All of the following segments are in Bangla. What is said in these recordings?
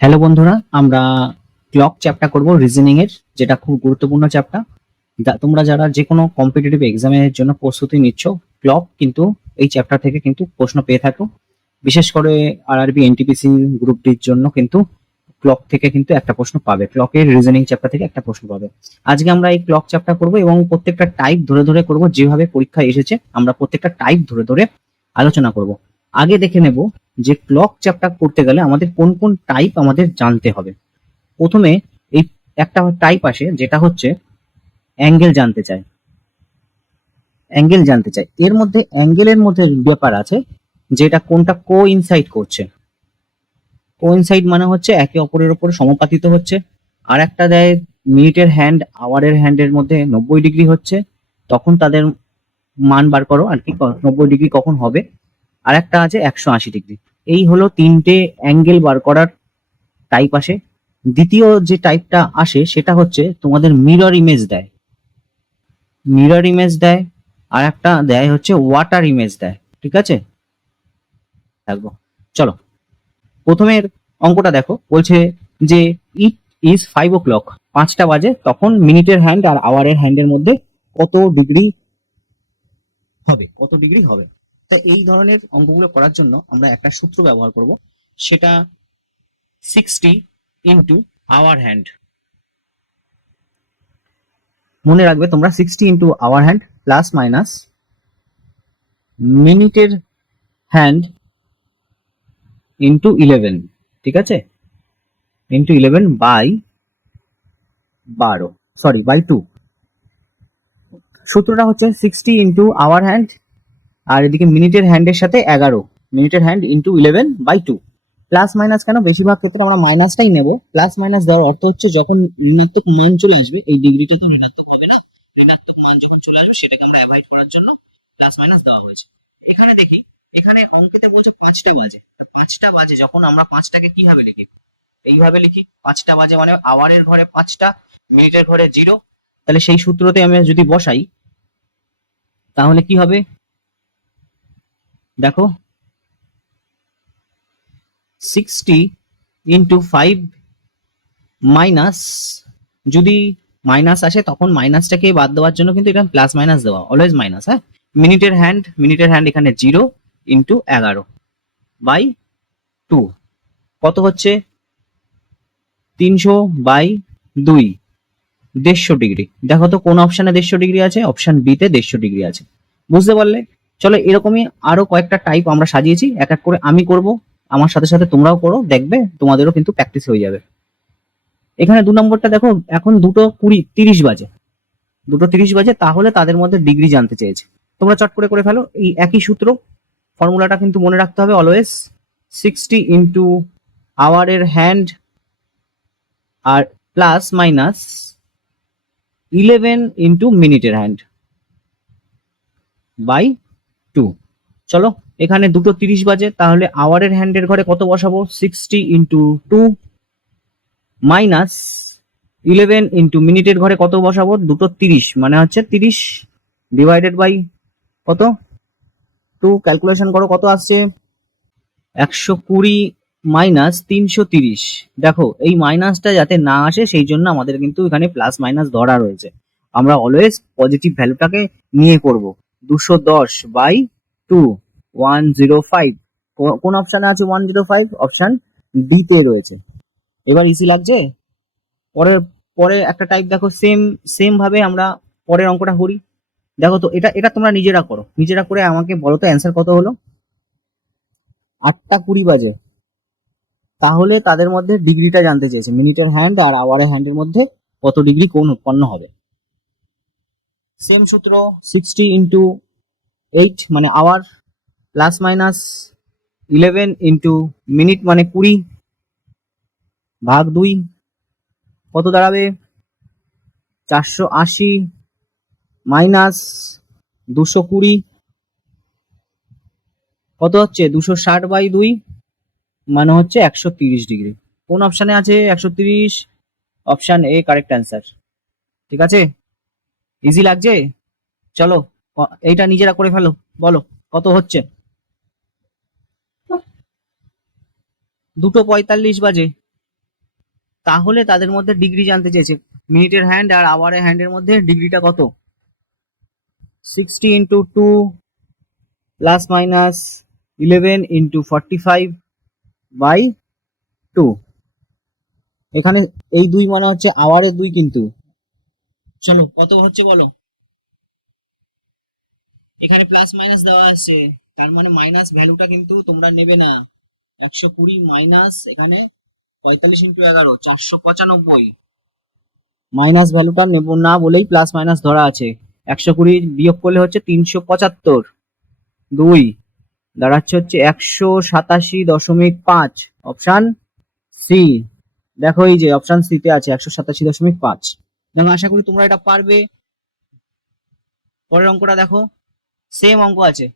হ্যালো বন্ধুরা, আমরা ক্লক চ্যাপ্টার করব রিজনিং এর, যেটা খুব গুরুত্বপূর্ণ চ্যাপ্টার। তোমরা যারা যে কোনো কম্পিটিটিভ এক্সামের জন্য প্রস্তুতি নিচ্ছ, ক্লক কিন্তু এই চ্যাপ্টার থেকে কিন্তু প্রশ্ন পেয়ে থাকো। বিশেষ করে আরআরবি এনটিপিসি গ্রুপ ডির জন্য কিন্তু ক্লক থেকে কিন্তু একটা প্রশ্ন পাবে, ক্লকের রিজনিং চ্যাপ্টার থেকে একটা প্রশ্ন পাবে। আজকে আমরা এই ক্লক চ্যাপ্টার করব এবং প্রত্যেকটা টাইপ ধরে ধরে করব, যেভাবে পরীক্ষায় এসেছে আমরা প্রত্যেকটা টাইপ ধরে ধরে আলোচনা করব। আগে দেখে নেব যে ক্লক চ্যাপ্টার করতে গেলে আমাদের কোন কোন টাইপ আমাদের জানতে হবে। প্রথমে এই একটা টাইপ আসে যেটা হচ্ছে অ্যাঙ্গেল জানতে চায়। অ্যাঙ্গেল জানতে চায়, এর মধ্যে অ্যাঙ্গেলের মধ্যে ব্যাপার আছে যেটা কোনটা কোইনসাইড করছে। কোইনসাইড মানে হচ্ছে একে অপরের উপর সমাপাতিত হচ্ছে। আর একটা দেয় মিনিটের হ্যান্ড আওয়ারের হ্যান্ডের মধ্যে 90 ডিগ্রি হচ্ছে, তখন তাদের মান বার করো আর কি, 90 ডিগ্রি কখন হবে। আর একটা আছে 180 ডিগ্রি। এই হলো তিনটে অ্যাঙ্গেল বার করার টাইপ আসে। দ্বিতীয় যে টাইপটা আসে সেটা হচ্ছে তোমাদের মিরর ইমেজ দেয়। মিরর ইমেজ দেয়, আর একটা দেয় হচ্ছে ওয়াটার ইমেজ দেয়। ঠিক আছে, থাকবো। চলো প্রথমের অঙ্কটা দেখো, বলছে যে ইট ইজ 5 o'clock, 5টা বাজে, তখন মিনিটের হ্যান্ড আর আওয়ারের হ্যান্ডের মধ্যে কত ডিগ্রি হবে, কত ডিগ্রি হবে। তা এই ধরনের অঙ্কগুলো করার জন্য আমরা একটা সূত্র ব্যবহার করব, সেটা 60 ইন্টু আওয়ার হ্যান্ড। মনে রাখবে তোমরা 60 into hour hand plus minus মিনিটের হ্যান্ড ইন্টু 11। ঠিক আছে, ইন্টু 11 বাই 12, সরি বাই 2। সূত্রটা হচ্ছে 60 ইন্টু আওয়ার হ্যান্ড আর এদিকে মিনিটের হ্যান্ডের সাথে 11 মিনিটের hand into 11 by 2। Plus minus কেন, বেশিরভাগ ক্ষেত্রে আমরা মাইনাসটাই নেব। প্লাস মাইনাস দেওয়ার অর্থ হচ্ছে যখন ঋণাত্মক মান চলে আসবে, এই ডিগ্রিটা তো ঋণাত্মক হবে না, ঋণাত্মক মান যখন চলে আসবে সেটাকে আমরা অ্যাভয়েড করার জন্য প্লাস মাইনাস দেওয়া হয়েছে। এখানে দেখি, এখানে অঙ্কেতে বলছে 5টা বাজে। 5টা বাজে যখন আমরা 5টাকে কিভাবে লিখি, এইভাবে লিখি। 5টা বাজে মানে আওয়ারের ঘরে 5টা, মিনিটের ঘরে 0। তাহলে সেই সূত্রতে আমি যদি বসাই তাহলে কি হবে দেখো, 60 ইন্টু 5 মাইনাস, যদি মাইনাস আসে তখন মাইনাসটাকে বাদ দেওয়ার জন্য কিন্তু এটা প্লাস মাইনাস দেওয়া, অলওয়েজ মাইনাস। হ্যাঁ, মিনিটের হ্যান্ড এখানে 0 ইন্টু 11 বাই 2 কত হচ্ছে 300 বাই 2, 150 ডিগ্রি। দেখো তো কোন অপশনে 150 ডিগ্রি আছে, অপশন বি তে 150 ডিগ্রি আছে। বুঝতে পারলে? চলো এরকমই আরো কয়েকটা টাইপ আমরা সাজিয়েছি, এক এক করে আমি করব, আমার সাথে সাথে তোমরাও করো, দেখবে তোমাদেরও কিন্তু প্র্যাকটিস হয়ে যাবে। এখানে 2 নম্বরটা দেখো, এখন 2:20 বাজে, 2:30 বাজে, তাহলে তাদের মধ্যে ডিগ্রি জানতে চেয়েছে। তোমরা চট করে করে ফেলো, এই একই সূত্র, ফর্মুলাটা কিন্তু মনে রাখতে হবে অলওয়েজ। 60 ইন্টু আওয়ারের হ্যান্ড আর প্লাস মাইনাস 11 ইন্টু মিনিটের হ্যান্ড বাই 2। চলো এখানে 2:30 বাজে, তাহলে আওয়ারের হ্যান্ডের ঘরে কত বসাবো, 60 ইন্টু 2 মাইনাস 11 ইন্টু মিনিটের ঘরে কত বসাবো, 2:30 মানে হচ্ছে 30 ডিভাইডেড বাই কত 2, ক্যালকুলেশন করো কত আসছে, 120 মাইনাস 330। দেখো এই মাইনাসটা যাতে না আসে সেই জন্য আমাদের কিন্তু এখানে প্লাস মাইনাস ধরা রয়েছে। আমরা অলওয়েজ পজিটিভ ভ্যালুটাকে নিয়ে করব। 210 বাই 2, 105। কোন অপশনে আছে 105? অপশন ডি তে রয়েছে। এবার ইজি লাগছে। পরের পরে একটা টাইপ দেখো, সেম সেম ভাবে আমরা পরের অঙ্কটা করি। দেখো তো, এটা এটা তোমরা নিজেরা করো, নিজেরা করে আমাকে বলো তো অ্যান্সার কত হলো। 8:20 বাজে, তাহলে তাদের মধ্যে ডিগ্রিটা জানতে চেয়েছে, মিনিটের হ্যান্ড আর আওয়ারের হ্যান্ডের মধ্যে কত ডিগ্রি কোণ উৎপন্ন হবে। সেম সূত্র, 60 ইন্টু 8 মানে hour plus minus 11 into minute মানে 20 ভাগ 2 কত দাঁড়াবে, 480 মাইনাস 220 কত হচ্ছে, 260 বাই 2 মানে হচ্ছে 130 ডিগ্রি। কোন অপশনে আছে 130? Option A correct answer. ঠিক আছে, ইজি লাগছে। চলো এইটা নিজেরা করে ফেলো, বলো কত হচ্ছে। 2:45 বাজে, তাহলে তাদের মধ্যে ডিগ্রি জানতে চেয়েছে। মিনিটের হ্যান্ড আর আওয়ারের হ্যান্ডের মধ্যে ডিগ্রিটা কত? 60 into 2 plus minus 11 into 45 by 2। এখানে এই 2 মানে হচ্ছে আওয়ারের 2 কিন্তু। চলো কত হচ্ছে বলো। এখানে প্লাস মাইনাস দেওয়া আছে, তার মানে মাইনাস ভ্যালুটা কিন্তু তোমরা নেবে না। 120 মাইনাস এখানে 45 ইন্টু 11 495। মাইনাস ভ্যালুটা নেব না বলেই প্লাস মাইনাস ধরা আছে। 120 বিয়োগ করলে হচ্ছে 375। 2 দাঁড়াচ্ছে হচ্ছে 187.5। Option C. দেখো এই যে অপশান সি তে আছে 187.5। দেখো আশা করি তোমরা এটা পারবে। পরের অঙ্কটা দেখো, সেম অঙ্ক আছে।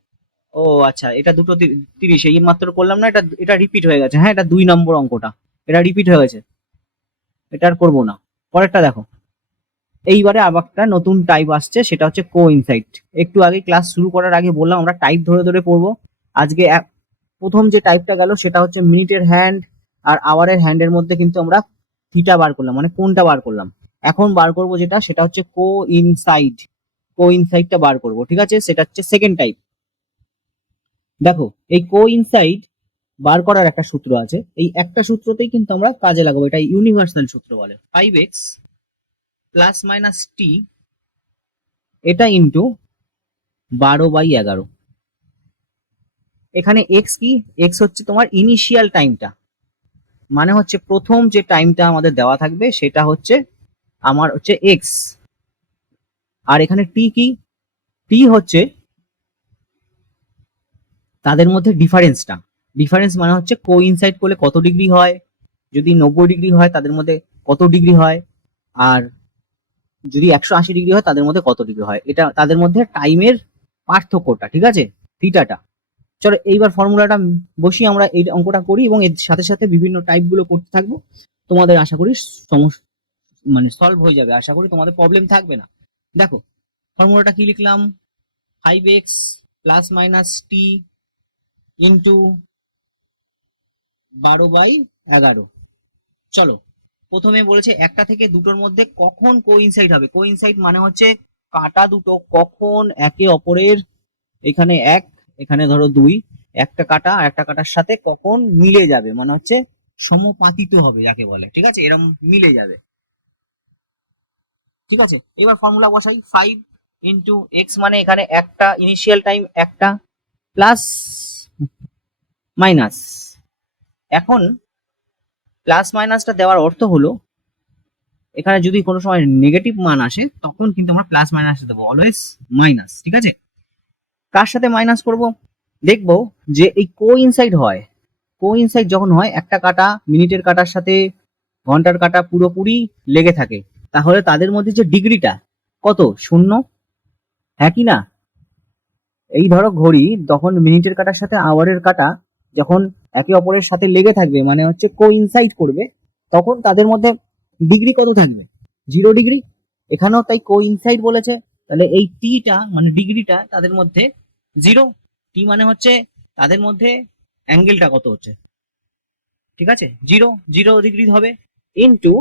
ও আচ্ছা, এটা দুটো 30 এই মাত্র করলাম না, এটা এটা রিপিট হয়ে গেছে। হ্যাঁ, এটা 2 নম্বর অঙ্কটা, এটা রিপিট হয়ে গেছে, এটা আর করবো না। পরেরটা দেখো, এইবারে আবার একটা নতুন টাইপ আসছে, সেটা হচ্ছে কোইনসাইড। একটু আগে ক্লাস শুরু করার আগে বললাম আমরা টাইপ ধরে ধরে পড়বো। আজকে প্রথম যে টাইপটা গেল সেটা হচ্ছে মিনিটের হ্যান্ড আর আওয়ারের হ্যান্ডের মধ্যে কিন্তু আমরা থিটা বার করলাম, মানে কোনটা বার করলাম। এখন বার করব যেটা, সেটা হচ্ছে কোইনসাইড। কোইনসাইডটা বার করব, ঠিক আছে, সেটা হচ্ছে সেকেন্ড টাইপ। দেখো এই কোইনসাইড বার করার একটা সূত্র আছে, এই একটা সূত্রতেই কিন্তু আমরা কাজে লাগাবো। এটা ইউনিভার্সাল সূত্র বলে, 5x প্লাস মাইনাস টি এটা ইন্টু 12/11। এখানে এক্স কি? এক্স হচ্ছে তোমার ইনিশিয়াল টাইমটা, মানে হচ্ছে প্রথম যে টাইমটা আমাদের দেওয়া থাকবে সেটা হচ্ছে আমার হচ্ছে এক্স। আর এখানে টি কি? টি হচ্ছে তাদের মধ্যে ডিফারেন্সটা। ডিফারেন্স মানে হচ্ছে কোইনসাইড করলে কত ডিগ্রি হয়, যদি 90 ডিগ্রি হয় তাদের মধ্যে কত ডিগ্রি হয়, আর যদি 180 ডিগ্রি হয় তাদের মধ্যে কত ডিগ্রি হয়। এটা তাদের মধ্যে টাইমের পার্থক্যটা, ঠিক আছে, থিটাটা। চলো এইবার ফর্মুলাটা বসিয়ে আমরা এই অঙ্কটা করি এবং এর সাথে সাথে বিভিন্ন টাইপ গুলো করতে থাকবো। তোমাদের আশা করি সমস্যা মানে সলভ হয়ে যাবে, আশা করি তোমাদের প্রবলেম থাকবে না। দেখো ফর্মুলাটা কি লিখলাম, 5x plus minus T into 12/11। চলো প্রথমে বলেছে একটা থেকে দুটোর মধ্যে কখন কোইনসাইড হবে। কোইনসাইড মানে হচ্ছে কাটা দুটো কখন একে অপরের, এখানে এক, এখানে ধরো দুই, একটা কাটা আর একটা কাটার সাথে কখন মিলে যাবে, মানে হচ্ছে সমানুপাতিক হবে যাকে বলে, ঠিক আছে, এরকম মিলে যাবে। ঠিক আছে, এবার ফর্মুলা বসাই। 5 ইন্টু এক্স মানে এখানে একটা ইনিশিয়াল টাইম একটা, প্লাস মাইনাস। এখন প্লাস মাইনাসটা দেওয়ার অর্থ হলো এখানে যদি কোনো সময় নেগেটিভ মান আসে তখন কিন্তু আমরা প্লাস মাইনাস দেবো, অলওয়েজ মাইনাস, ঠিক আছে। কার সাথে মাইনাস করব? দেখবো যে এই কোইনসাইড হয়, কোইনসাইড যখন হয় একটা কাটা মিনিটের কাটার সাথে ঘন্টার কাটা পুরোপুরি লেগে থাকে, তাহলে তাদের মধ্যে যে ডিগ্রিটা কত? 0, হ্যাঁ কি না? এই ধরো ঘড়ি তখন মিনিটের কাটার সাথে আওয়ারের কাটা যখন একে অপরের সাথে লেগে থাকবে, মানে হচ্ছে কোইনসাইড করবে, তখন তাদের মধ্যে ডিগ্রি কত থাকবে? 0 ডিগ্রি। এখানেও তাই কোইনসাইড বলেছে, তাহলে এই টিটা মানে ডিগ্রিটা তাদের মধ্যে 0। টি মানে হচ্ছে তাদের মধ্যে অ্যাঙ্গেলটা কত হচ্ছে, ঠিক আছে, 0 0 ডিগ্রি হবে, ইন্টু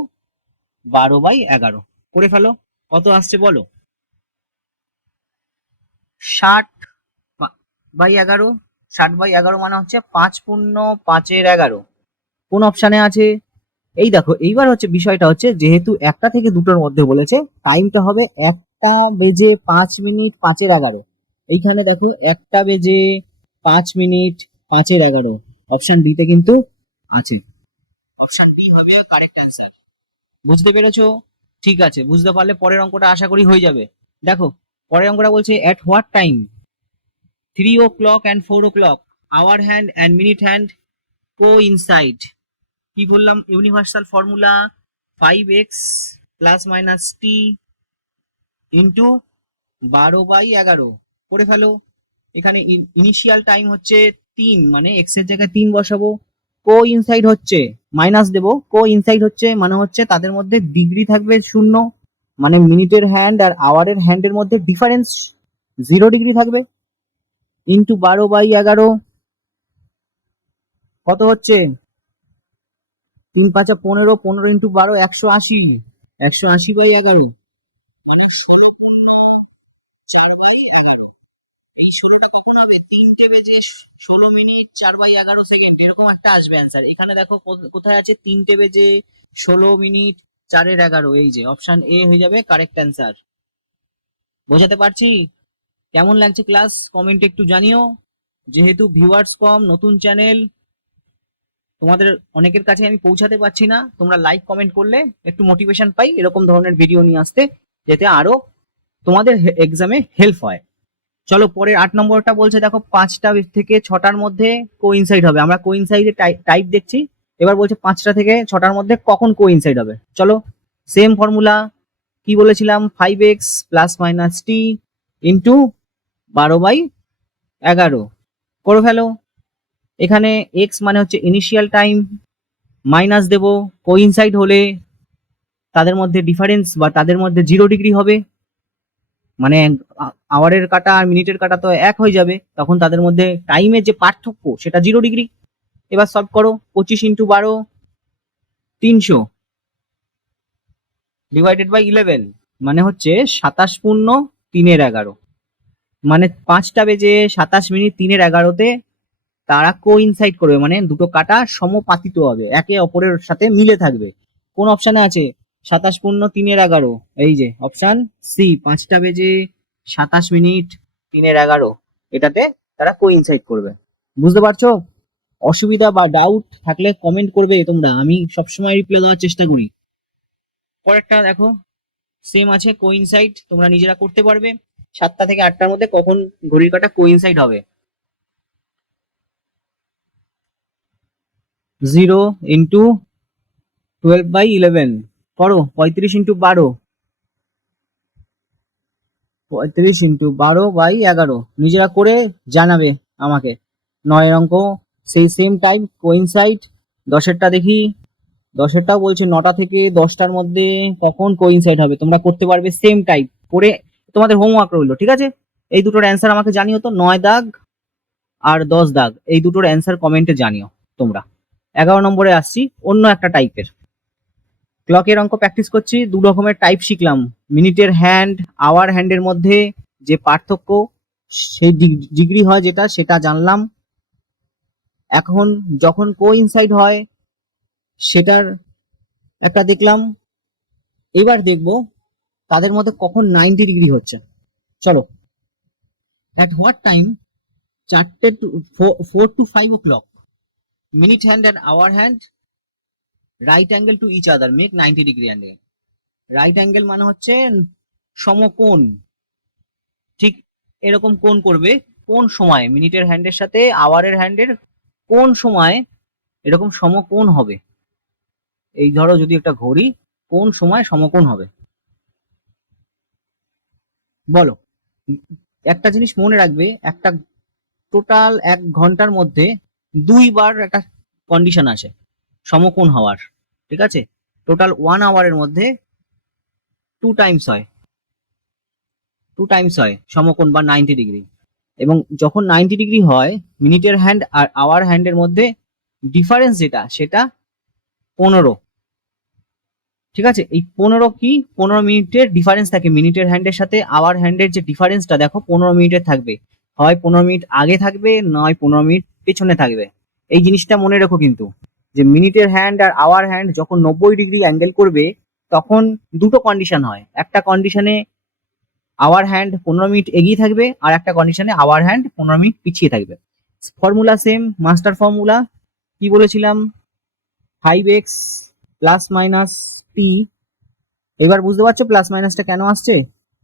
12/11 করে ফেলো। কত আসছে বলো? 60/11। 60/11 মানে হচ্ছে 5×5=11। কোন অপশানে আছে? এই দেখো এইবার হচ্ছে বিষয়টা হচ্ছে, যেহেতু একটা থেকে দুটোর মধ্যে বলেছে, টাইমটা হবে 1:05 5:05। এইখানে দেখো 1:05 5:05। অপশান বি তে কিন্তু আছে, অপশান ডি হবে কারেক্ট অ্যান্সার। বুঝতে পেরেছো? ঠিক আছে, বুঝতে পারলে পরের অঙ্কটা আশা করি হয়ে যাবে। দেখো পরের অঙ্কটা বলছে at what time 3 o'clock and 4 o'clock hour hand and minute hand coincide. কি বললাম? Universal formula 5x plus minus T into 12/11 করে ফেলো। এখানে ইনিশিয়াল টাইম হচ্ছে 3, মানে এক্স এর জায়গায় 3 বসাবো। কো ইনসাইড হচ্ছে মাইনাস দেবো, কো ইনসাইড হচ্ছে মানে হচ্ছে তাদের মধ্যে ডিগ্রি থাকবে 0, মানে মিনিটের হ্যান্ড আর আওয়ারের হ্যান্ডের মধ্যে ডিফারেন্স 0 ডিগ্রি থাকবে, ইন্টু 12/11 কত হচ্ছে? তিন পাঁচা 15, 15 ইন্টু 12 180, 180/11। এই 16টা কখন হবে? 3:16 4/11 এরকম একটা আসবে অ্যান্সার। এখানে দেখো কোথায় আছে 3:16 4/11, এই যে অপশন এ হয়ে যাবে কারেক্ট অ্যান্সার। বোঝাতে পারছি? কেমন লাগছে ক্লাস কমেন্টে একটু জানিও। যেহেতু ভিউয়ার্স কম, নতুন চ্যানেল, তোমাদের অনেকের কাছে আমি পৌঁছাতে পারছি না, তোমরা লাইক কমেন্ট করলে একটু মোটিভেশন পাই এরকম ধরনের ভিডিও নিয়ে আসতে, যাতে আরো তোমাদের এক্সামে হেল্প হয়। চলো পরের 8 নম্বরটা বলছে, দেখো 5টা থেকে 6টার মধ্যে কোইনসাইড হবে। আমরা কোইনসাইডের টাইপ দেখছি, এবার বলছে 5টা থেকে 6টার মধ্যে কখন কোইনসাইড হবে। চলো সেম ফর্মুলা, কি বলেছিলাম, 5x plus minus T into 12/11 করে ফেলো। এখানে এক্স মানে হচ্ছে ইনিশিয়াল টাইম, মাইনাস দেব কোইনসাইড হলে তাদের মধ্যে ডিফারেন্স বা তাদের মধ্যে 0 ডিগ্রি হবে, মানে আওয়ারের কাটা আর মিনিটের কাটা তো এক হয়ে যাবে, তখন তাদের মধ্যে টাইমের যে পার্থক্য সেটা 0 ডিগ্রি। এবার সলভ করো, 25 ইন্টু 12 300 ডিভাইডেড বাই 11, মানে হচ্ছে 27 পূর্ণ 3/11, মানে 5টা বেজে 27 মিনিট 3/11 তারা কোইনসাইড করবে, মানে দুটো কাটা সমপাতিত হবে, একে অপরের সাথে মিলে থাকবে। কোন অপশনে আছে 27 পূর্ণ 3/11? এই যে অপশন সি, 5টা বেজে 27 মিনিট 3/11, এটাতে তারা কোইনসাইড করবে। বুঝতে পারছো? অসুবিধা বা ডাউট থাকলে কমেন্ট করবে তোমরা, আমি সবসময় রিপ্লাই দেওয়ার চেষ্টা করি। পরেরটা দেখো সেম আছে, কোইনসাইড তোমরা নিজেরা করতে পারবে। 7টা থেকে 8টার মধ্যে কখন ঘড়ির কাঁটা কোইনসাইড হবে? 0 × 12/11 করো, 35 ইন্টু 12, 35 ইন্টু 12/11 নিজেরা করে জানাবে আমাকে। 9 অঙ্ক সেই সেম টাইম কোইনসাইড। 10এরটা দেখি, 10এরটাও বলছে 9টা থেকে 10টার মধ্যে কখন কোইনসাইড হবে, তোমরা করতে পারবে সেম টাইপ করে, তোমাদের হোমওয়ার্ক রইলো, ঠিক আছে? এই দুটোর অ্যান্সার আমাকে জানিও তো, 9 দাগ আর 10 দাগ, এই দুটোর অ্যান্সার কমেন্টে জানিও তোমরা। 11 নম্বরে আসছি, অন্য একটা টাইপের ক্লকের অঙ্ক প্র্যাকটিস করছি। 2 রকমের টাইপ শিখলাম, মিনিটের হ্যান্ড, আওয়ার হ্যান্ডের মধ্যে যে পার্থক্য, সেই ডিগ্রি হয় যেটা, সেটা জানলাম। এখন যখন কোইনসাইড হয় সেটার একটা দেখলাম, এবার দেখব তাদের মধ্যে কখন 90 ডিগ্রি হচ্ছে। চলো, at what time 4 to 5 o'clock minute hand and hour hand right angle to each other make 90 degree angle. Right angle মানে হচ্ছে সমকোণ, ঠিক এরকম কোণ করবে কোন সময় মিনিটের হ্যান্ডের সাথে আওয়ারের হ্যান্ডের কোন সময় এরকম সমকোণ হবে। এই ধরো যদি একটা ঘড়ি, কোন সময় সমকোণ হবে বলো? একটা জিনিস মনে রাখবে, একটা টোটাল 1 ঘন্টার মধ্যে 2বার একটা কন্ডিশন আছে সমকোণ হওয়ার, ঠিক আছে? টোটাল 1 আওয়ারের মধ্যে 2 টাইমস হয় সমকোণ বা 90 ডিগ্রি। এবং যখন 90 ডিগ্রি হয়, মিনিটের হ্যান্ড আর আওয়ার হ্যান্ডের মধ্যে ডিফারেন্স যেটা, সেটা 15, ঠিক আছে? এই 15 কি, 15 মিনিটের ডিফারেন্স থাকে মিনিটের হ্যান্ডের সাথে আওয়ার হ্যান্ডের যে ডিফারেন্সটা দেখো 15 মিনিটের থাকবে, হয় 15 মিনিট আগে থাকবে, নয় 15 মিনিট পেছনে থাকবে। এই জিনিসটা মনে রেখো কিন্তু, যে মিনিটের হ্যান্ড আর আওয়ার হ্যান্ড যখন 90 ডিগ্রি অ্যাঙ্গেল করবে, তখন দুটো কন্ডিশন হয়, একটা কন্ডিশনে আওয়ার হ্যান্ড 15 মিনিট এগিয়ে থাকবে, আর একটা কন্ডিশনে আওয়ার হ্যান্ড 15 মিনিট পিছিয়ে থাকবে। ফর্মুলা সেম, মাস্টার ফর্মুলা কি বলেছিলাম, 5x প্লাস মাইনাস টি। এবার বুঝতে পারছো প্লাস মাইনাসটা কেন আসছে?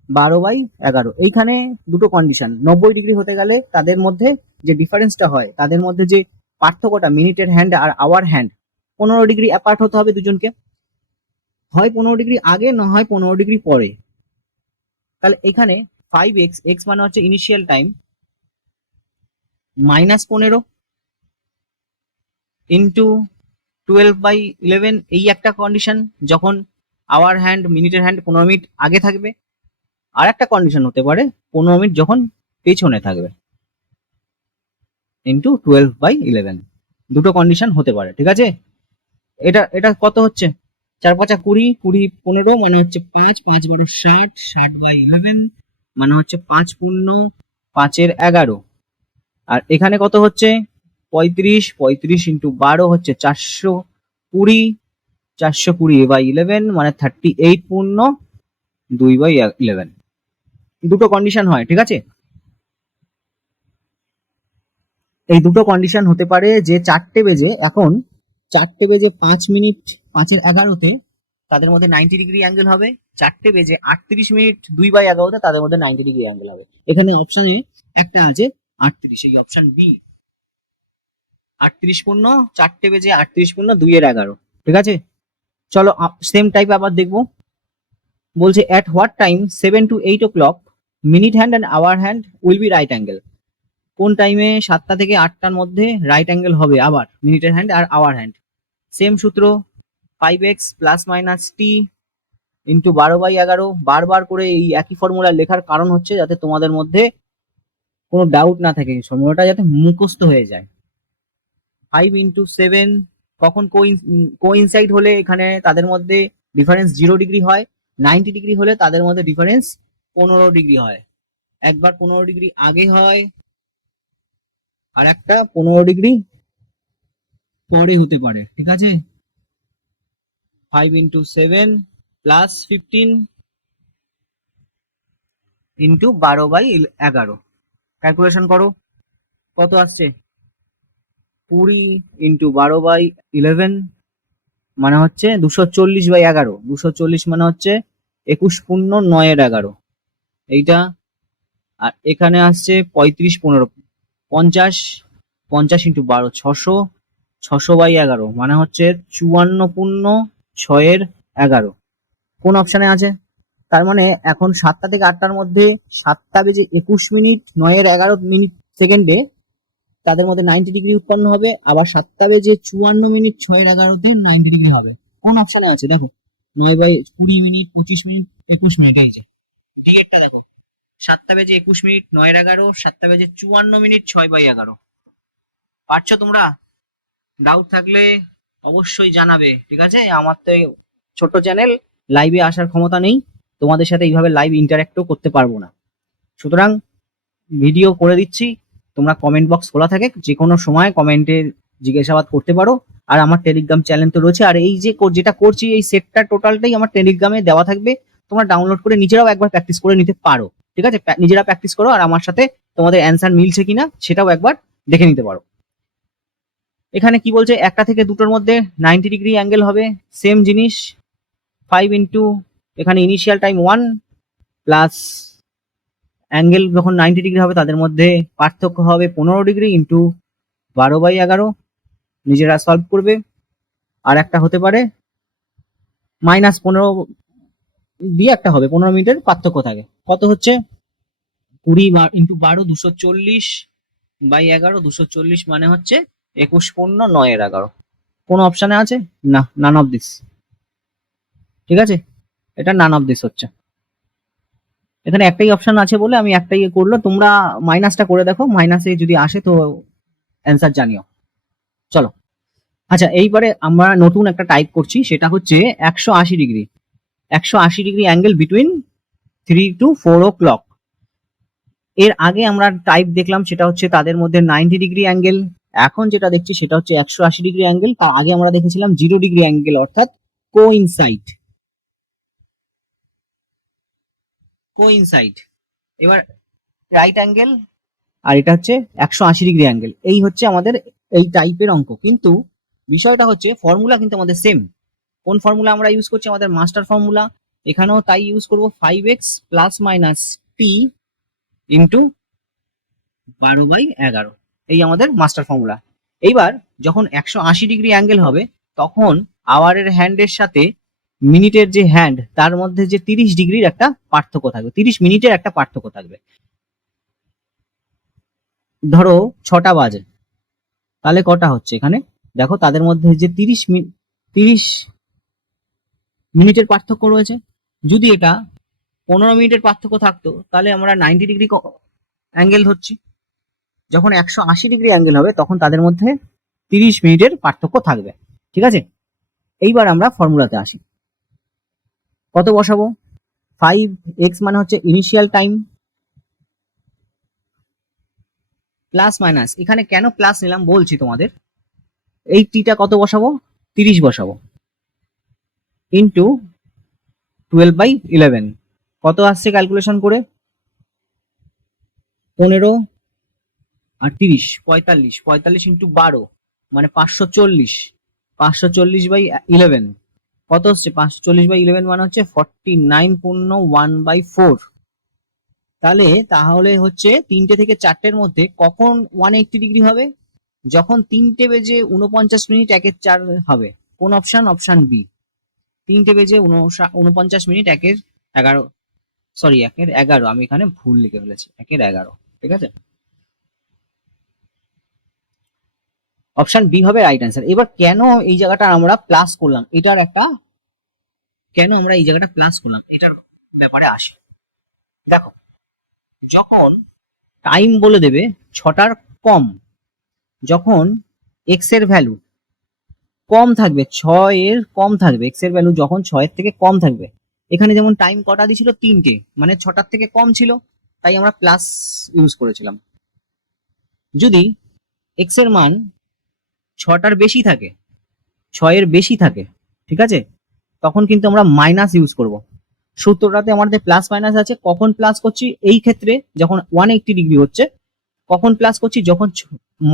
12/11। এইখানে দুটো কন্ডিশন, 90 ডিগ্রি হতে গেলে তাদের মধ্যে যে ডিফারেন্সটা হয়, তাদের মধ্যে যে পার্থক্যটা মিনিটের hand R our hand, 15 degree apart হতে হবে দুজনকে, হয় 15 ডিগ্রি আগে, না হয় 15 ডিগ্রি পরে। তাহলে এখানে 5x, এক্স মানে হচ্ছে ইনিশিয়াল টাইম, -15 ইন্টু 12/11, এই একটা কন্ডিশন যখন আওয়ার হ্যান্ড মিনিটের হ্যান্ড 15 মিনিট আগে থাকবে। আর একটা কন্ডিশন হতে পারে 15 মিনিট যখন পেছনে থাকবে, ইন্টু 12/11, দুটো কন্ডিশন হতে পারে, ঠিক আছে? এটা এটা কত হচ্ছে? 4 5 20, 20 15 মানে হচ্ছে 5, 5 12 60, 60/11 মানে হচ্ছে 5 পূর্ণ 5 11। আর এখানে কত হচ্ছে? 35, 35 ইন্টু 12 হচ্ছে 420, 420/11 মানে 38 পূর্ণ 2/11। দুটো কন্ডিশন হয়, ঠিক আছে? এই দুটো কন্ডিশন হতে পারে যে 4:05 5 11 তাদের মধ্যে 90 ডিগ্রি অ্যাঙ্গেল হবে, 4:38 2/11 তাদের মধ্যে 90 ডিগ্রি অ্যাঙ্গেল হবে। এখানে অপশনে একটা আছে 38, এই অপশন বি। 38 পূর্ণ 4:38 পূর্ণ 2/11, ঠিক আছে? চলো সেম টাইপ আবার দেখবো। বলছে at what time 7 to 8 o'clock minute hand and our hand will be right angle. কোন টাইমে 7টা থেকে 8টার মধ্যে রাইট অ্যাঙ্গেল হবে আবার মিনিটের hand R our hand? Same সূত্র, 5x plus minus T into 12/11। বারবার করে এই একই ফর্মুলা লেখার কারণ হচ্ছে যাতে তোমাদের মধ্যে কোনো ডাউট না থাকে, ফর্মুলাটা যাতে মুখস্থ হয়ে যায়। 5 × 7 কখন কোইনসাইড হলে এখানে তাদের মধ্যে ডিফারেন্স 0 ডিগ্রি হয়, 90 ডিগ্রি হলে তাদের মধ্যে ডিফারেন্স 15 ডিগ্রি হয়। একবার 15 ডিগ্রি আগে হয় আর একটা 15 ডিগ্রি পরে হতে পারে, ঠিক আছে? 5 × 7 প্লাস 15 ইন্টু 12/11 ক্যালকুলেশন করো, কত আসছে? 20 ইন্টু 12/11 মানে হচ্ছে 240/11। 240 মানে হচ্ছে 21 পূর্ণ 9/11 এইটা। আর এখানে আসছে 35 15 50, 50 ইন্টু 12 600, 600/11 মানে হচ্ছে 54 পূর্ণ 6/11। কোন অপশনে আছে? তার মানে এখন 7টা থেকে 8টার মধ্যে 7:21 9/11 সেকেন্ডে তাদের মধ্যে 90 ডিগ্রি উৎপন্ন হবে, আবার 7:54 6/11 90 ডিগ্রি হবে। কোন অপশনে আছে দেখো? 9/20 25 21 এই যে ডিগেটটা দেখো, 7:21 9/11, 7:54 6/11। পারছো তোমরা? ডাউট থাকলে অবশ্যই জানাবে, ঠিক আছে? আমার তো ছোট চ্যানেল, লাইভে আসার ক্ষমতা নেই, তোমাদের সাথে এইভাবে লাইভ ইন্টারঅ্যাক্টও করতে পারবো না। সুতরাং ভিডিও করে দিচ্ছি, তোমরা কমেন্ট বক্স খোলা থাকে, যে কোনো সময় কমেন্টে জিজ্ঞাসাবাদ করতে পারো। আর আমার টেলিগ্রাম চ্যানেল তো রয়েছে, আর এই যে যেটা করছি এই সেটটা টোটালটাই আমার টেলিগ্রামে দেওয়া থাকবে, তোমরা ডাউনলোড করে নিজেরাও একবার প্র্যাকটিস করে নিতে পারো, ঠিক আছে? নিজেরা প্র্যাকটিস করো আর আমার সাথে তোমাদের অ্যান্সার মিলছে কিনা সেটাও একবার দেখে নিতে পারো। এখানে কি বলছে? 1টা থেকে 2টোর মধ্যে 90 ডিগ্রি অ্যাঙ্গেল হবে, সেম জিনিস। 5 ইন্টু এখানে ইনিশিয়াল টাইম 1 প্লাস অ্যাঙ্গেল যখন 90 ডিগ্রি হবে তাদের মধ্যে পার্থক্য হবে 15 ডিগ্রি ইন্টু 12/11, নিজেরা সলভ করবে। আর একটা হতে পারে -15 দিয়ে একটা হবে, 15 মিনিটের পার্থক্য থাকে। কত হচ্ছে? 20 ইন্টু 12 240/11, 240 মানে হচ্ছে 21 পূর্ণ 9/11। কোন অপশনে আছে? না, নান অফ দিস, ঠিক আছে? এটা নান অফ দিস হচ্ছে। এখানে একটাই অপশন আছে বলে আমি একটাই করলো, তোমরা মাইনাসটা করে দেখো, মাইনাসে যদি আসে তো অ্যান্সার জানিও। চলো, আচ্ছা এইবারে আমরা নতুন একটা টাইপ করছি, সেটা হচ্ছে 180 degree. 180 degree angle between 3 to 4 o'clock। এর আগে আমরা টাইপ দেখলাম সেটা হচ্ছে তাদের মধ্যে 90 ডিগ্রি অ্যাঙ্গেল। এখন যেটা দেখছি সেটা হচ্ছে 180 ডিগ্রি অ্যাঙ্গেল। তার আগে আমরা দেখেছিলাম 0 ডিগ্রি অ্যাঙ্গেল, অর্থাৎ কোইনসাইড। কোইনসাইড এবার রাইট অ্যাঙ্গেল, আর এটা হচ্ছে 180 ডিগ্রি অ্যাঙ্গেল। এই হচ্ছে আমাদের এই টাইপের অঙ্ক, কিন্তু বিষয়টা হচ্ছে ফর্মুলা কিন্তু আমাদের সেম। কোন ফর্মুলা আমরা ইউজ করছি? আমাদের মাস্টার ফর্মুলা। এখানেও তাই ইউজ করব, 5x plus minus T into 12/11, এই আমাদের মাস্টার ফর্মুলা। এইবার যখন 180 ডিগ্রি অ্যাঙ্গেল হবে তখন আওয়ারের হ্যান্ডের সাথে মিনিটের যে হ্যান্ড তার মধ্যে যে 30 ডিগ্রির একটা পার্থক্য থাকবে, 30 মিনিটের একটা পার্থক্য থাকবে। ধরো 6টা বাজে, তাহলে কটা হচ্ছে এখানে দেখো, তাদের মধ্যে যে 30 মিনিটের পার্থক্য রয়েছে। যদি এটা 15 মিনিটের পার্থক্য থাকতো তাহলে আমরা 90 ডিগ্রি অ্যাঙ্গেল ধরছি। যখন 180 ডিগ্রি অ্যাঙ্গেল হবে তখন তাদের মধ্যে 30 মিনিটের পার্থক্য থাকবে, ঠিক আছে? এইবার আমরা ফর্মুলাতে আসি। কত বসাবো? 5x মানে হচ্ছে ইনিশিয়াল টাইম প্লাস মাইনাস, এখানে কেন প্লাস নিলাম বলছি তোমাদের। এই টিটা কত বসাবো? 30 বসাবো, ইন্টু 12/11 কত আসছে ক্যালকুলেশন করে? 15 আর 30 45, 45 ইন্টু 12 মানে 540, 540/11 কত হচ্ছে? 540/11 মানে হচ্ছে 49.1/4। তাহলে হচ্ছে 3টে থেকে 4টের মধ্যে কখন 180 ডিগ্রি হবে? যখন 3:49 1/4 হবে। কোন অপশন? Option B. 3:49 1/11, সরি 1/11, আমি এখানে ভুল লিখে ফেলেছি, 1/11, ঠিক আছে, অপশন বি হবে রাইট অ্যান্সার। এবার কেন এই জায়গাটা আমরা প্লাস করলাম, কেন আমরা এই জায়গাটা প্লাস করলাম এটার ব্যাপারে আসি। দেখো, যখন টাইম বলে দেবে 6টার কম, যখন এক্স এর ভ্যালু কম থাকবে, 6 এর কম থাকবে, এক্স এর ভ্যালু যখন 6-এর থেকে কম থাকবে, এখানে যেমন টাইম কটা দিয়েছিল? 3টে, মানে 6টার থেকে কম ছিল, তাই আমরা প্লাস ইউজ করেছিলাম। যদি এক্স এর মান 6টার বেশি থাকে, 6-এর বেশি থাকে, ঠিক আছে, তখন কিন্তু আমরা মাইনাস ইউজ করব। সূত্রটাতে আমাদের প্লাস মাইনাস আছে। কখন প্লাস করছি? এই ক্ষেত্রে যখন 180 ডিগ্রি হচ্ছে, কখন প্লাস করছি? যখন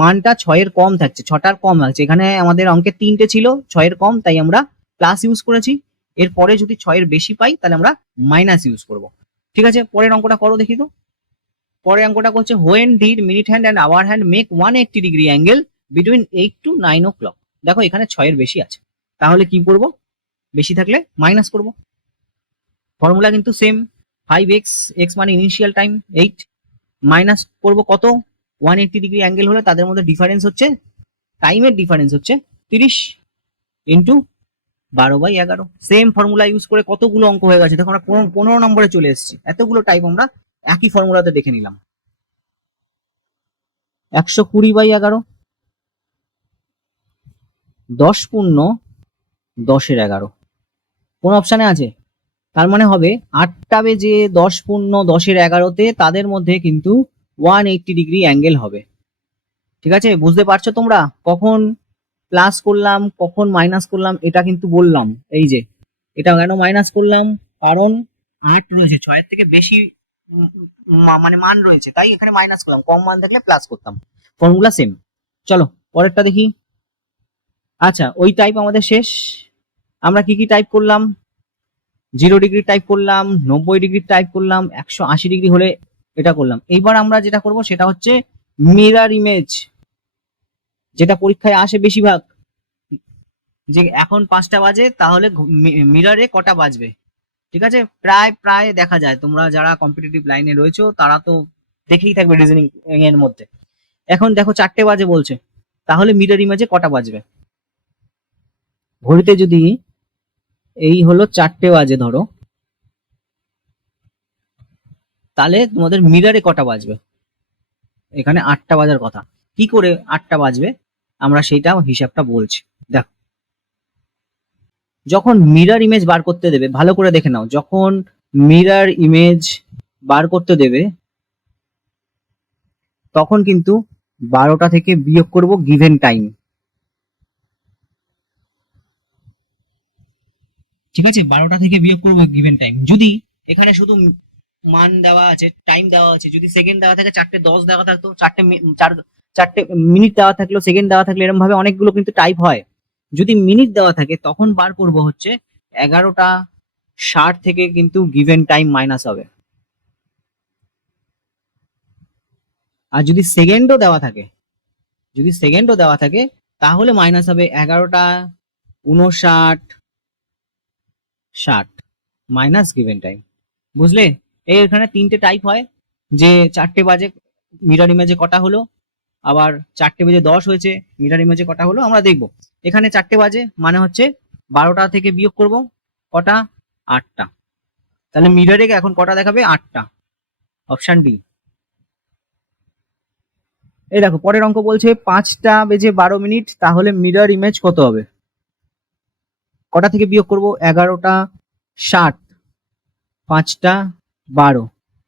মানটা 6-এর কম থাকছে, 6টার কম আছে। এখানে আমাদের অঙ্কে 3টে ছিল, 6-এর কম, তাই আমরা প্লাস ইউজ করেছি। এরপরে যদি 6-এর বেশি পাই তাহলে আমরা মাইনাস ইউজ করব। ঠিক আছে, পরের অঙ্কটা করো দেখি তো। পরের অঙ্কটা করছে when did minute hand and our hand make 180 degree angle between 8 to 9 o'clock। দেখো এখানে 6-এর বেশি আছে, তাহলে কি করব? বেশি থাকলে মাইনাস করব। ফর্মুলা কিন্তু সেম। 5x, x মানে ইনিশিয়াল টাইম 8, মাইনাস করব কত? 180 ডিগ্রি অ্যাঙ্গেল হলে তাদের মধ্যে ডিফারেন্স হচ্ছে, টাইমের ডিফারেন্স হচ্ছে 30, ইন্টু 12/11। সেম ফর্মুলা ইউজ করে কতগুলো অঙ্ক হয়ে গেছে, দেখো আমরা 15 নম্বরে চলে এসেছি। এতগুলো টাইপ আমরা একই ফর্মুলাতে দেখে নিলাম। 120/11, 10 পূর্ণ 10-11 কোন অপশানে আছে? তার মানে হবে 8টা বেজে 10 পূর্ণ 10-11তে তাদের মধ্যে কিন্তু 180 ডিগ্রি অ্যাঙ্গেল হবে। ঠিক আছে, বুঝতে পারছো তোমরা কখন প্লাস করলাম কখন মাইনাস করলাম? এটা কিন্তু বললাম। এই যে এটা কেন মাইনাস করলাম, কারণ 8 রয়েছে, 6-এর থেকে বেশি মানে মান রয়েছে, তাই এখানে মাইনাস করলাম। কম মান থাকলে প্লাস করতাম। Formula same. চলো পরেরটা দেখি। আচ্ছা, ওই টাইপ আমাদের শেষ। আমরা কি কি টাইপ করলাম? 0 ডিগ্রি টাইপ করলাম, 90 ডিগ্রি টাইপ করলাম, 180 ডিগ্রি হলে এটা করলাম। এইবার আমরা যেটা করব সেটা হচ্ছে মিরর ইমেজ, যেটা পরীক্ষায় আসে বেশিরভাগ, যে এখন 5টা বাজে তাহলে মিররে কটা বাজবে। ঠিক আছে, প্রায় প্রায় দেখা যায়, তোমরা যারা কম্পিটিটিভ লাইনে রয়েছো তারা তো দেখেই থাকবে রিজনিং এর মধ্যে। এখন দেখো 4টে বাজে বলছে, তাহলে মিরর ইমেজে কটা বাজবে? ঘড়িতে যদি এই হলো 4টে বাজে ধরো, তাহলে তোমাদের মিররে কটা বাজবে? এখানে 8টা বাজার কথা। কি করে 8টা বাজবে আমরা সেইটা হিসাবটা বলছি। দেখো, যখন মিরর ইমেজ বার করতে দেবে, ভালো করে দেখে নাও, যখন মিরর ইমেজ বার করতে দেবে তখন কিন্তু 12টা থেকে বিয়োগ করব গিভেন টাইম। ঠিক আছে, 12টা থেকে বিয়োগ করব গিভেন টাইম। যদি এখানে শুধু মান দেওয়া আছে, টাইম দেওয়া আছে, যদি সেকেন্ড দেওয়া থাকে 4:10 দেওয়া থাকতো, 4টে মিনিট দেওয়া থাকলো, সেকেন্ড দেওয়া থাকলো, এরকম ভাবে অনেকগুলো কিন্তু টাইপ হয়। যদি মিনিট দেওয়া থাকে তখন বার করব হচ্ছে 11:60 থেকে কিন্তু গিভেন টাইম মাইনাস হবে। আর যদি সেকেন্ডও দেওয়া থাকে, তাহলে মাইনাস হবে 11:59 মাইনাস গিভেন টাইম। বুঝলে? এখানে 3টে টাইপ হয়, যে 4টে বাজে মিরর ইমেজে কটা হলো, আবার 4:10 হয়েছে মিরর ইমেজে কটা হলো আমরা দেখবো। এখানে 4টে বাজে মানে হচ্ছে 12টা থেকে বিয়োগ করব কটা? 8টা। তাহলে মিররে এখন কটা দেখাবে? 8টা। Option D. এই দেখো পরের অঙ্ক বলছে 5টা বেজে 12 মিনিট, তাহলে মিরর ইমেজ কত হবে? কটা থেকে বিয়োগ করব? 11টা 60, 5টা 12।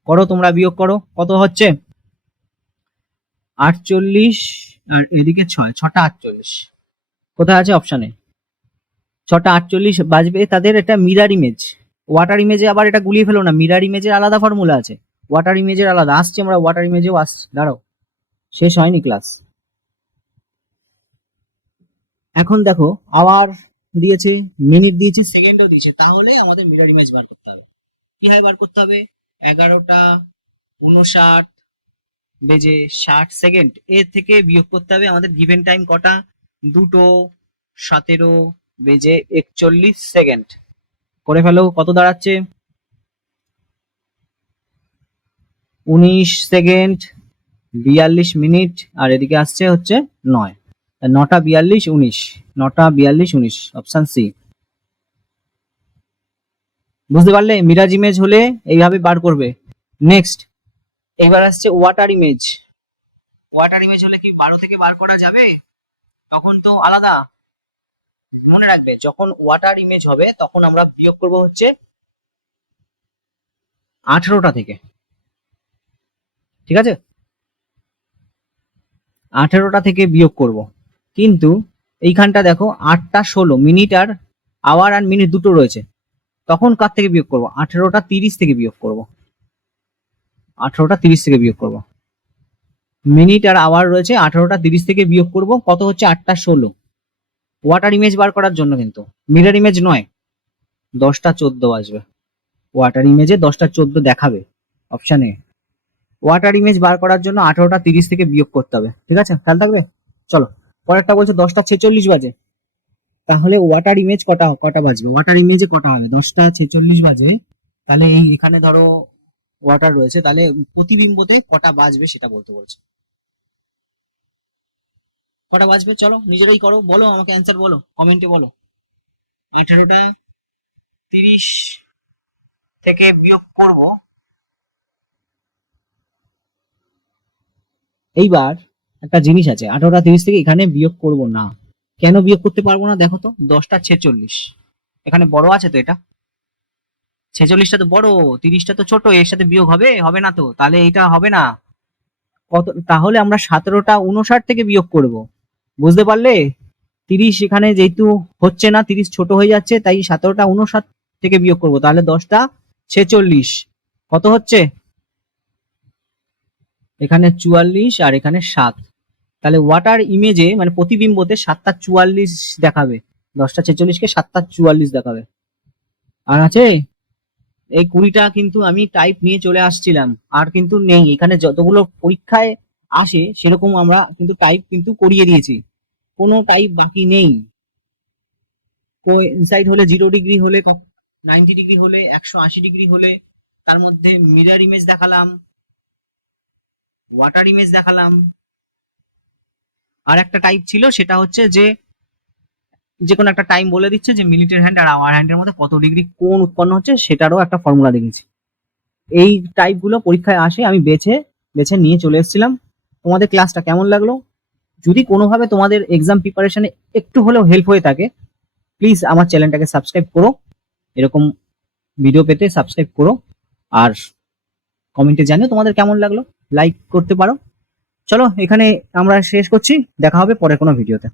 করো তোমরা, বিয়োগ করো, কত হচ্ছে? 48 আর এদিকে 6, 6টা 48 কোথায় আছে? অপশানে 6টা 48 বাজবে। তাদের এটা মিরার ইমেজ। ওয়াটার ইমেজে আবার এটা গুলিয়ে ফেলো না, মিরার ইমেজের আলাদা ফর্মুলা আছে, ওয়াটার ইমেজের আলাদা। আসছি আমরা ওয়াটার ইমেজেও আসছি, দাঁড়াও, শেষ হয়নি ক্লাস। এখন দেখো, আওয়ার দিয়েছে, মিনিট দিয়েছে, সেকেন্ডও দিয়েছে, তাহলে আমাদের মিরার ইমেজ বার করতে হবে। কিভাবে বার করতে হবে? 11টা 59 বেজে 60 সেকেন্ড এর থেকে বিয়োগ করতে হবে আমাদের গিভেন টাইম কটা? 2:17 বেজে 41 সেকেন্ড। করে ফেলো, কত দাঁড়াচ্ছে? 19 সেকেন্ড 42 মিনিট, আর এদিকে আসছে হচ্ছে 9, 9টা 42 19, 9টা 42 19, অপশন সি। বুঝতে পারলে? মিরাজ ইমেজ হলে এইভাবে বার করবে। নেক্সট, এবার আসছে ওয়াটার ইমেজ। ওয়াটার ইমেজ হলে কি 12 থেকে বার করা যাবে? তখন তো আলাদা। মনে রাখবে, যখন ওয়াটার ইমেজ হবে তখন আমরা বিয়োগ করব হচ্ছে 18টা থেকে, ঠিক আছে? 18টা থেকে বিয়োগ করব। কিন্তু এইখানটা দেখো 8টা 16 মিনিট, আর আওয়ার আর মিনিট দুটো রয়েছে, তখন কার থেকে বিয়োগ করব? 18টা 30 থেকে বিয়োগ করব। 18টা 30 থেকে বিয়োগ করব। মিনিট আর আওয়ার রয়েছে, 18টা 30 থেকে বিয়োগ করব, কত হচ্ছে? 8টা 16। ওয়াটার ইমেজ বার করার জন্য, কিন্তু মিরর ইমেজ নয়। 10টা 14 আসবে, ওয়াটার ইমেজে 10টা 14 দেখাবে, অপশন এ। ওয়াটার ইমেজ বার করার জন্য 18টা 30 থেকে বিয়োগ করতে হবে, ঠিক আছে? খেয়াল থাকবে। চলো, পরেরটা বলছে 10টা 46 বাজে, তাহলে ওয়াটার ইমেজ কটা কটা বাজবে? ওয়াটার ইমেজে কটা হবে? 10টা 46 বাজে, তাহলে এই এখানে ধরো ওয়াটার রয়েছে, তাহলে প্রতিবিম্বতে কটা বাজবে সেটা বলতে বলছে। কটা বাজবে? চলো নিজেরাই করো, বলো, আমাকে অ্যান্সার বলো, কমেন্টে বলো। 18টা 30 থেকে বিয়োগ করব। এইবার একটা জিনিস আছে, 18টা 30 থেকে এখানে বিয়োগ করব না। কেন বিয়োগ করতে পারবো না দেখো তো? 10টা 46 এখানে বড় আছে তো, এটা 46টা তো বড়, 30টা তো ছোট, এর সাথে বিয়োগ হবে? হবে না তো, তাহলে এটা হবে না। কত? তাহলে আমরা 17টা 59 থেকে বিয়োগ করব। বুঝতে পারলে? 30 এখানে যেহেতু হচ্ছে না, 30 ছোট হয়ে যাচ্ছে, তাই 17টা 59 থেকে বিয়োগ করব, তাহলে 10টা 46 কত হচ্ছে? এখানে 44 আর এখানে 7, তাহলে ওয়াটার ইমেজে মানে প্রতিবিম্বতে 7টা 44 দেখাবে, 10টা 46কে 7টা 44 দেখাবে। আর আছে এই 20টা, কিন্তু আমি টাইপ নিয়ে চলে আসছিলাম, আর কিন্তু নেই এখানে। যতগুলো পরীক্ষায় আসে সেরকম আমরা কিন্তু টাইপ কিন্তু করিয়ে দিয়েছি, কোনো টাইপ বাকি নেই। ইনসাইড হলে 0 ডিগ্রি হলে, 90 ডিগ্রি হলে, 180 ডিগ্রি হলে, তার মধ্যে মিরর ইমেজ দেখালাম, ওয়াটার ইমেজ দেখালাম। আর একটা টাইপ ছিল, সেটা হচ্ছে যে কোনো একটা টাইম বলে দিচ্ছে যে মিনিটের হ্যান্ড আর আওয়ার হ্যান্ডের মধ্যে কত ডিগ্রি কোণ উৎপন্ন হচ্ছে, সেটারও একটা ফর্মুলা দেখেছি। এই টাইপগুলো পরীক্ষায় আসে, আমি বেছে বেছে নিয়ে চলে এসেছিলাম। তোমাদের ক্লাসটা কেমন লাগলো? যদি কোনোভাবে তোমাদের এক্সাম প্রিপারেশনে একটু হলেও হেল্প হয়ে থাকে, প্লিজ আমার চ্যানেলটাকে সাবস্ক্রাইব করো, এরকম ভিডিও পেতে সাবস্ক্রাইব করো, আর কমেন্টে জানিও তোমাদের কেমন লাগলো, লাইক করতে পারো। চলো এখানে আমরা শেষ করছি, দেখা হবে পরে কোনো ভিডিওতে।